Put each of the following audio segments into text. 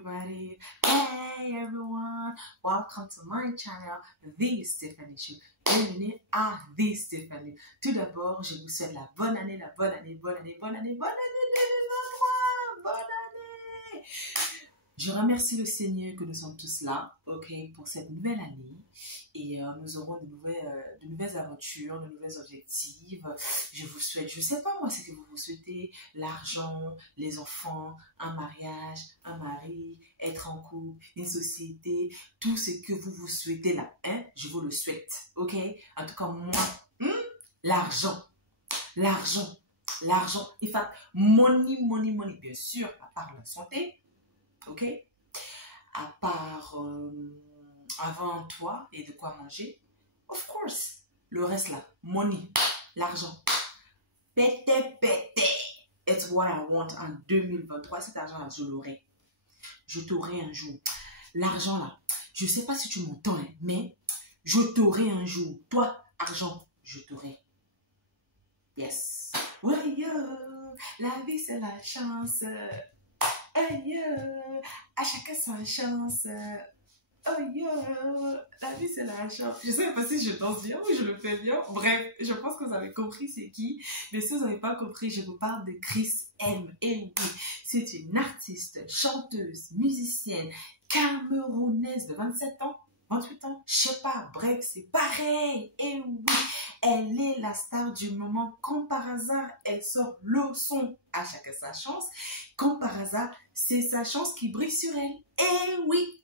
everybody. Hey everyone, welcome to my channel, The Stephanie Show. Bienvenue à The Stephanie. Tout d'abord, je vous souhaite la bonne année 2023. Bonne année! Je remercie le Seigneur que nous sommes tous là, ok, pour cette nouvelle année. Et nous aurons de nouvelles aventures, de nouveaux objectifs. Je vous souhaite, je ne sais pas moi ce que vous vous souhaitez, l'argent, les enfants, un mariage, un mari, être en couple, une société, tout ce que vous vous souhaitez là, hein, je vous le souhaite, ok? En tout cas, moi, l'argent, in fact, money, bien sûr, à part la santé, ok? À part avoir un toit et de quoi manger, of course. Le reste là, money, l'argent. Pété. It's what I want en 2023. Cet argent là, je l'aurai. Je t'aurai un jour. L'argent là, je sais pas si tu m'entends, hein, mais je t'aurai un jour. Toi, argent, je t'aurai. Yes. Ouais, yo, la vie c'est la chance. À chacun sa chance. Oh yo, la vie c'est la chance. Je sais pas si je danse bien ou je le fais bien. Bref, je pense que vous avez compris c'est qui. Mais si vous n'avez pas compris, je vous parle de Chris M. Et oui, c'est une artiste, chanteuse, musicienne, camerounaise de 27 ans. 28 ans, je sais pas, bref, c'est pareil. Et oui, elle est la star du moment. Comme par hasard, elle sort le son. À chacun sa chance. Comme par hasard, c'est sa chance qui brille sur elle. Et oui.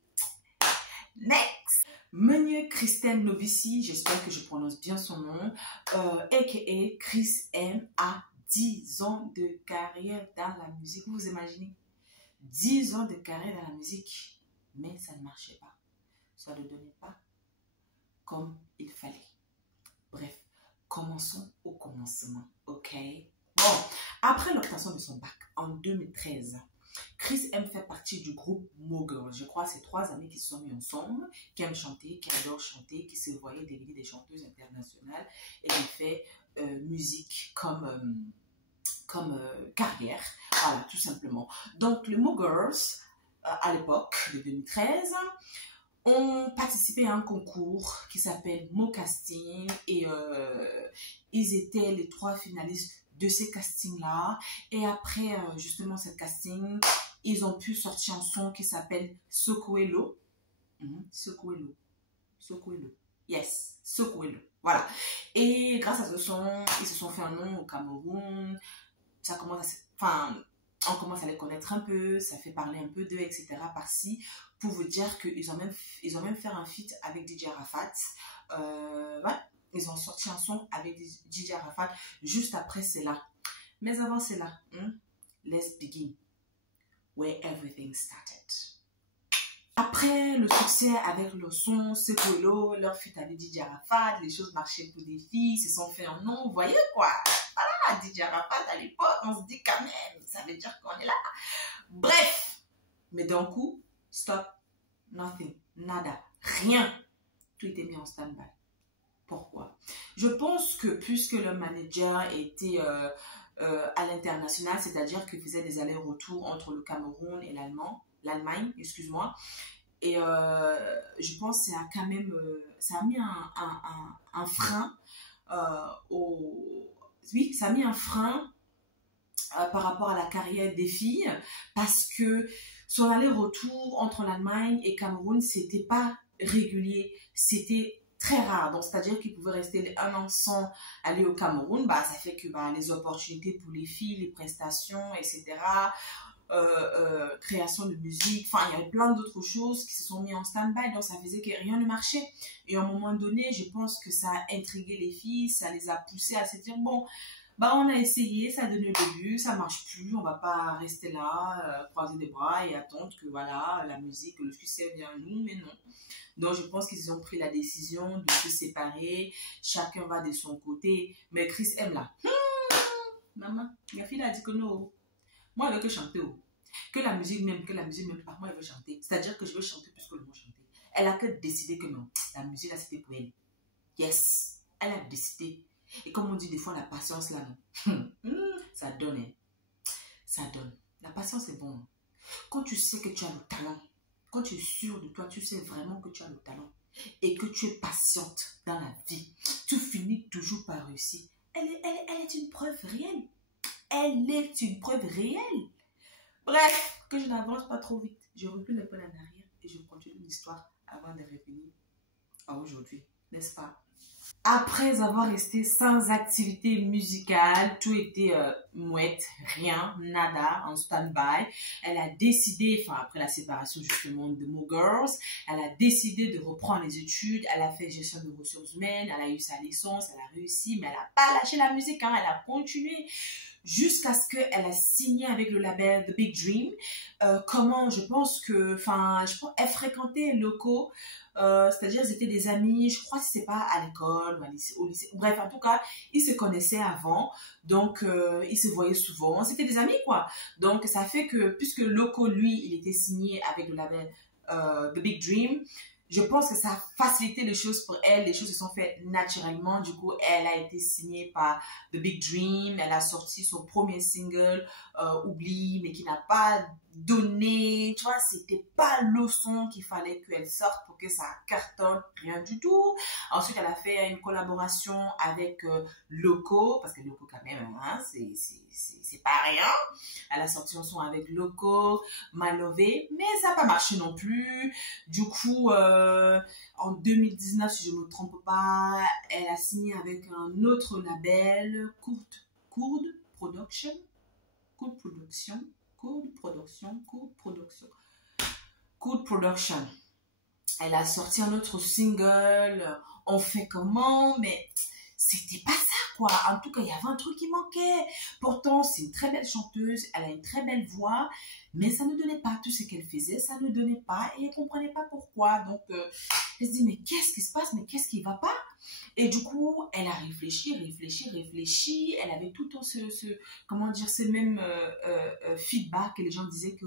Next. Meunier Christine Novici, j'espère que je prononce bien son nom, a.k.a. Chris M. a 10 ans de carrière dans la musique. Vous imaginez? 10 ans de carrière dans la musique. Mais ça ne marchait pas. Ça ne donnait pas comme il fallait. Bref, commençons au commencement, ok? Bon, après l'obtention de son bac en 2013, Chris M fait partie du groupe Mogirls. Je crois que c'est 3 amis qui se sont mis ensemble, qui aiment chanter, qui adorent chanter, qui se voyaient devenir des chanteuses internationales et qui fait musique comme carrière. Voilà, tout simplement. Donc, le Mogirls, à l'époque de 2013, ont participé à un concours qui s'appelle Mo Casting et ils étaient les 3 finalistes de ces castings-là. Et après, justement, ce casting, ils ont pu sortir un son qui s'appelle Sokoelo. Sokoelo. Yes, Sokoelo. Voilà. Et grâce à ce son, ils se sont fait un nom au Cameroun. Ça commence on commence à les connaître un peu, ça fait parler un peu d'eux, etc. par-ci, pour vous dire qu'ils ont même fait un feat avec DJ Arafat. Ouais, ils ont sorti un son avec DJ Arafat juste après cela. Mais avant cela, let's begin where everything started. Après le succès avec le son Sekoelo, leur feat avec DJ Arafat, les choses marchaient pour des filles, ils se sont fait un nom, vous voyez quoi? Voilà, DJ Arafat à l'époque, on se dit quand même, ça veut dire qu'on est là. Bref, mais d'un coup, stop, nothing, nada, rien. Tout était mis en stand-by. Pourquoi? Je pense que puisque le manager était à l'international, c'est-à-dire qu'il faisait des allers-retours entre le Cameroun et l'Allemagne, excuse-moi, et je pense que ça a quand même, ça a mis un frein oui, ça a mis un frein par rapport à la carrière des filles parce que son aller-retour entre l'Allemagne et Cameroun, c'était pas régulier, c'était très rare. Donc, c'est-à-dire qu'ils pouvaient rester 1 an sans aller au Cameroun. Ça fait que les opportunités pour les filles, les prestations, etc., création de musique, il y avait plein d'autres choses qui se sont mis en stand-by, donc ça faisait que rien ne marchait. Et à un moment donné, je pense que ça a intrigué les filles, ça les a poussées à se dire, bon, on a essayé, ça a donné le début, ça marche plus, on va pas rester là, croiser des bras et attendre que voilà, la musique, le succès vient à nous, mais non. Donc je pense qu'ils ont pris la décision de se séparer, chacun va de son côté, mais Chris M là, maman, ma fille a dit que non. Moi, elle veut que chanter. Que la musique même pas. Moi, elle veut chanter. C'est-à-dire que je veux chanter plus que le mot chanter. Elle a que décidé que non. La musique, là, c'était pour elle. Yes. Elle a décidé. Et comme on dit des fois, la patience, là, non. Ça donne, hein. Ça donne. La patience, c'est bon. Quand tu sais que tu as le talent, quand tu es sûr de toi, tu sais vraiment que tu as le talent et que tu es patiente dans la vie, tu finis toujours par réussir. Elle est une preuve réelle. Elle est une preuve réelle. Bref, que je n'avance pas trop vite. Je recule un peu en arrière et je continue l'histoire avant de revenir à aujourd'hui, n'est-ce pas? Après avoir resté sans activité musicale, tout était mouette, rien, nada, en stand-by. Elle a décidé, enfin après la séparation justement de Mo Girls, elle a décidé de reprendre les études. Elle a fait gestion de ressources humaines, elle a eu sa licence, elle a réussi, mais elle n'a pas lâché la musique, hein, elle a continué jusqu'à ce qu'elle a signé avec le label The Big Dream. Comment, je pense que, enfin, elle fréquentait locaux, c'est-à-dire ils étaient des amis, je crois que c'est pas à l'école ou au lycée, bref, en tout cas, ils se connaissaient avant, donc ils se voyaient souvent, c'était des amis quoi. Donc ça fait que, puisque Loco, lui, il était signé avec le label The Big Dream, je pense que ça a facilité les choses pour elle. Les choses se sont faites naturellement. Du coup, elle a été signée par The Big Dream. Elle a sorti son premier single, Oublie, mais qui n'a pas donné. Tu vois, c'était pas le son qu'il fallait qu'elle sorte pour que ça cartonne. Rien du tout. Ensuite, elle a fait une collaboration avec Loco, parce que Loco quand même, hein, c'est pas rien. Elle a sorti un son avec Loco, Malové, mais ça n'a pas marché non plus. Du coup, en 2019, si je ne me trompe pas, elle a signé avec un autre label, Courd Production. Courd Production. Elle a sorti un autre single, On fait comment, mais c'était pas ça quoi. En tout cas, il y avait un truc qui manquait. Pourtant, c'est une très belle chanteuse, elle a une très belle voix, mais ça ne donnait pas tout ce qu'elle faisait, ça ne donnait pas et elle comprenait pas pourquoi. Donc, elle se dit, mais qu'est-ce qui se passe, mais qu'est-ce qui va pas? Et du coup, elle a réfléchi. Elle avait tout le temps comment dire, ce même feedback que les gens disaient que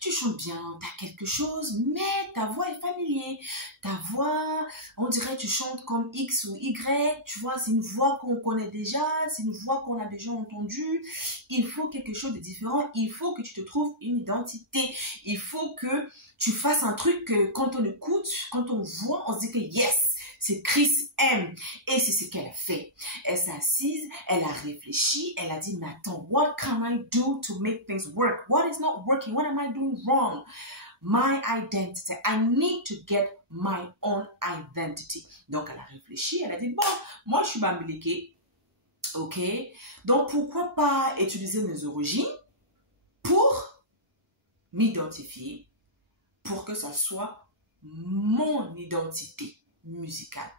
tu chantes bien, t'as quelque chose, mais ta voix est familière. Ta voix, on dirait que tu chantes comme X ou Y, tu vois, c'est une voix qu'on connaît déjà, c'est une voix qu'on a déjà entendue. Il faut quelque chose de différent, il faut que tu te trouves une identité, il faut que tu fasses un truc que quand on écoute, quand on voit, on se dit que yes, c'est Chris M. Et c'est ce qu'elle a fait. Elle s'est assise, elle a réfléchi, elle a dit, mais attends, what can I do to make things work? What is not working? What am I doing wrong? My identity. I need to get my own identity. Donc, elle a réfléchi, elle a dit, bon, moi, je suis bambiliquée. OK? Donc, pourquoi pas utiliser mes origines pour m'identifier, pour que ça soit mon identité musicale.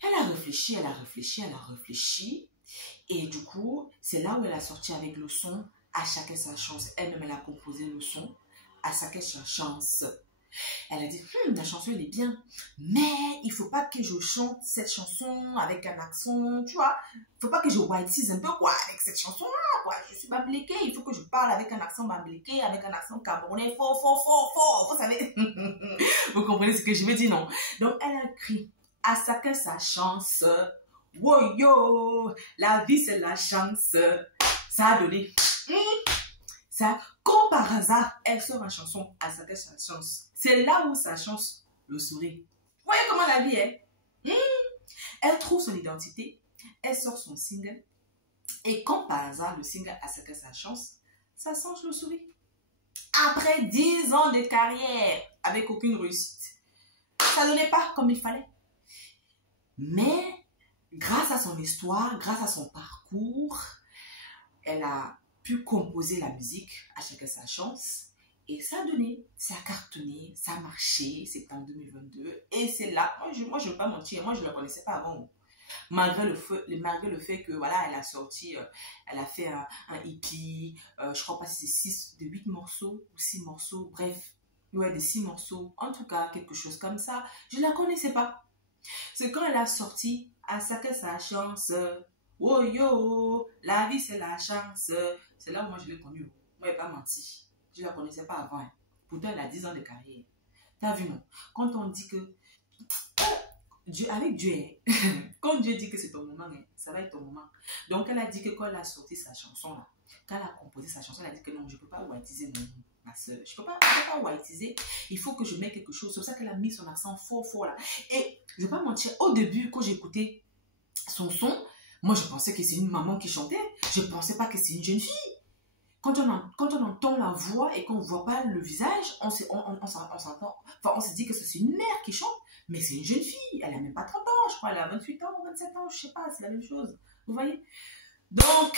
Elle a réfléchi. Et du coup, c'est là où elle a sorti avec le son À chacun sa chance. Elle-même, elle a composé le son À chacun sa chance. Elle a dit, la chanson, elle est bien, mais il faut pas que je chante cette chanson avec un accent, tu vois. Il faut pas que je whiteise un peu, quoi, avec cette chanson-là, quoi. Je suis bambliquée, il faut que je parle avec un accent bambliqué, avec un accent camerounais, fort, vous savez. Vous comprenez ce que je veux dire, non? Donc, elle a écrit, à chacun sa chance. Wow, yo, la vie, c'est la chance. Ça a donné. Ça, comme par hasard, elle sort une chanson à sa chance. C'est là où sa chance le sourit. Vous voyez comment la vie est? Elle trouve son identité, elle sort son single, et comme par hasard, le single à sa chance, sa chance le sourit. Après 10 ans de carrière, avec aucune réussite, ça ne donnait pas comme il fallait. Mais, grâce à son histoire, grâce à son parcours, elle a pu composer la musique À chacun sa chance et ça a donné, ça a cartonné, ça a marché, c'était en 2022 et c'est là, moi je ne veux pas mentir, moi je ne la connaissais pas avant, malgré le fait que voilà, elle a sorti, elle a fait un EP, je crois pas si c'est 8 morceaux ou 6 morceaux, bref, ouais, des 6 morceaux, en tout cas quelque chose comme ça, je ne la connaissais pas. C'est quand elle a sorti À chacun sa chance. Oh yo, la vie c'est la chance. C'est là où moi je l'ai connue. Moi, je n'ai pas menti. Je ne la connaissais pas avant. Pourtant, elle a 10 ans de carrière. T'as vu, non? Quand on dit que Dieu, avec Dieu, quand Dieu dit que c'est ton moment, ça va être ton moment. Donc, elle a dit que quand elle a sorti sa chanson, là, quand elle a composé sa chanson, elle a dit que non, je ne peux pas whiteiser mon nom. ma soeur. Je peux pas whiteiser. Il faut que je mette quelque chose. C'est pour ça qu'elle a mis son accent fort là. Et je vais pas mentir, au début, quand j'écoutais son son, moi je pensais que c'est une maman qui chantait. Je pensais pas que c'est une jeune fille. Quand on entend la voix et qu'on ne voit pas le visage, on se dit que c'est une mère qui chante, mais c'est une jeune fille. Elle n'a même pas 30 ans, je crois. Elle a 28 ans ou 27 ans, je sais pas, c'est la même chose. Vous voyez? Donc,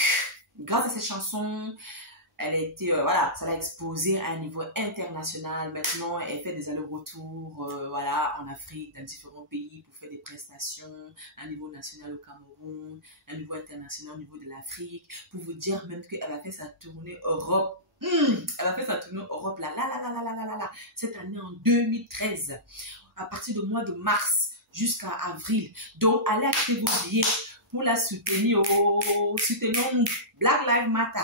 grâce à cette chanson, elle a été, voilà, ça l'a exposée à un niveau international. Maintenant, elle fait des allers-retours, voilà, en Afrique, dans différents pays pour faire des prestations, à un niveau national au Cameroun, à un niveau international au niveau de l'Afrique, pour vous dire même qu'elle a fait sa tournée Europe. Elle a fait sa tournée Europe là, cette année en 2013, à partir du mois de mars jusqu'à avril. Donc, allez acheter vos billets pour la soutenir. Soutenons Black Lives Matter.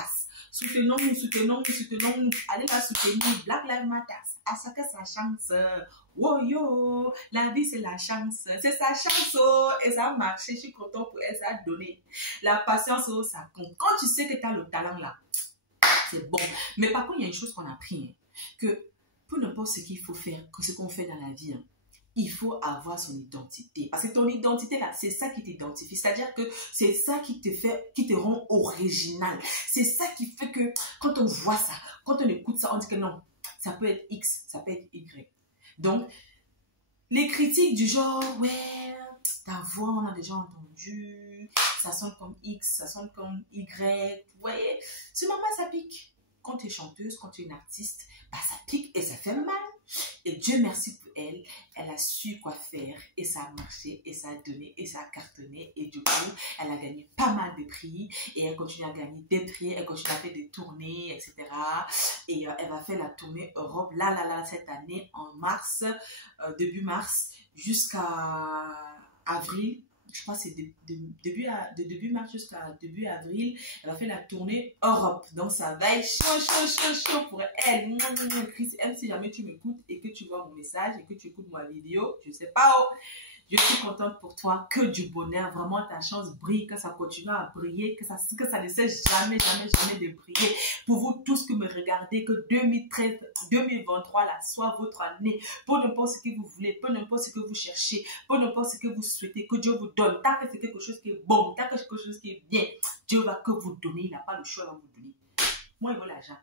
Soutenons-nous. Allez la soutenir. Black Lives Matter. À chacun sa chance. Oh yo, la vie c'est la chance. C'est sa chance. Oh, et ça a marché. Je suis content pour elle. Ça a donné. La patience, oh, ça compte. Quand tu sais que tu as le talent là, c'est bon. Mais par contre, il y a une chose qu'on a appris. Que peu importe ce qu'il faut faire, que ce qu'on fait dans la vie, il faut avoir son identité. Parce que ton identité, là, c'est ça qui t'identifie. C'est-à-dire que c'est ça qui te rend original. C'est ça qui fait que quand on voit ça, quand on écoute ça, on dit que non, ça peut être X, ça peut être Y. Donc, les critiques du genre, ouais, ta voix, on a déjà entendu, ça sonne comme X, ça sonne comme Y, vous voyez, c'est normal, ça pique. Quand tu es chanteuse, quand tu es une artiste, bah, ça pique et ça fait mal. Et Dieu merci pour elle, elle a su quoi faire et ça a marché et ça a donné et ça a cartonné et du coup, elle a gagné pas mal de prix et elle continue à gagner des prix, elle continue à faire des tournées, etc. Et elle va faire la tournée Europe, là, cette année en mars, début mars jusqu'à avril. Je crois que c'est de début mars jusqu'à début avril, elle va faire la tournée Europe. Donc, ça va être chaud pour elle. Chris, M, si jamais tu m'écoutes et que tu vois mon message et que tu écoutes ma vidéo, je sais pas où. Je suis contente pour toi, que du bonheur, vraiment ta chance brille, que ça continue à briller, que ça ne cesse jamais de briller. Pour vous tous que me regardez, que 2013, 2023 là, soit votre année, peu n'importe ce que vous voulez, peu n'importe ce que vous cherchez, peu n'importe ce que vous souhaitez, que Dieu vous donne. Tant que c'est quelque chose qui est bon, tant que c'est quelque chose qui est bien, Dieu va que vous donner, il n'a pas le choix, il va vous donner. Moi, il veut l'argent.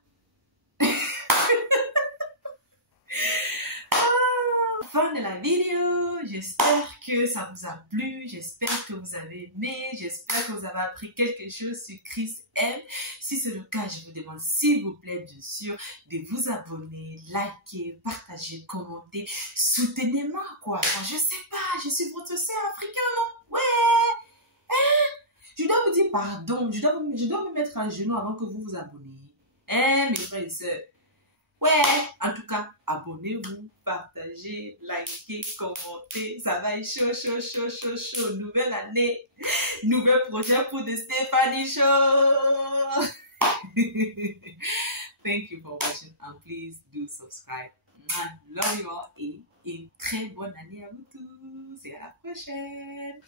Fin de la vidéo, j'espère que ça vous a plu, j'espère que vous avez aimé, j'espère que vous avez appris quelque chose sur Chris M. Si c'est le cas, je vous demande s'il vous plaît bien sûr de vous abonner, liker, partager, commenter, soutenez-moi quoi. Enfin, je sais pas, je suis votre sœur africaine, non? Ouais, je dois vous dire pardon, je dois me mettre à genoux avant que vous vous abonnez. Mes frères et sœurs. Ouais, en tout cas, abonnez-vous, partagez, likez, commentez. Ça va être chaud. Nouvelle année, nouvel projet pour de Stéphanie Show. Thank you for watching and please do subscribe. I love you all et une très bonne année à vous tous et à la prochaine.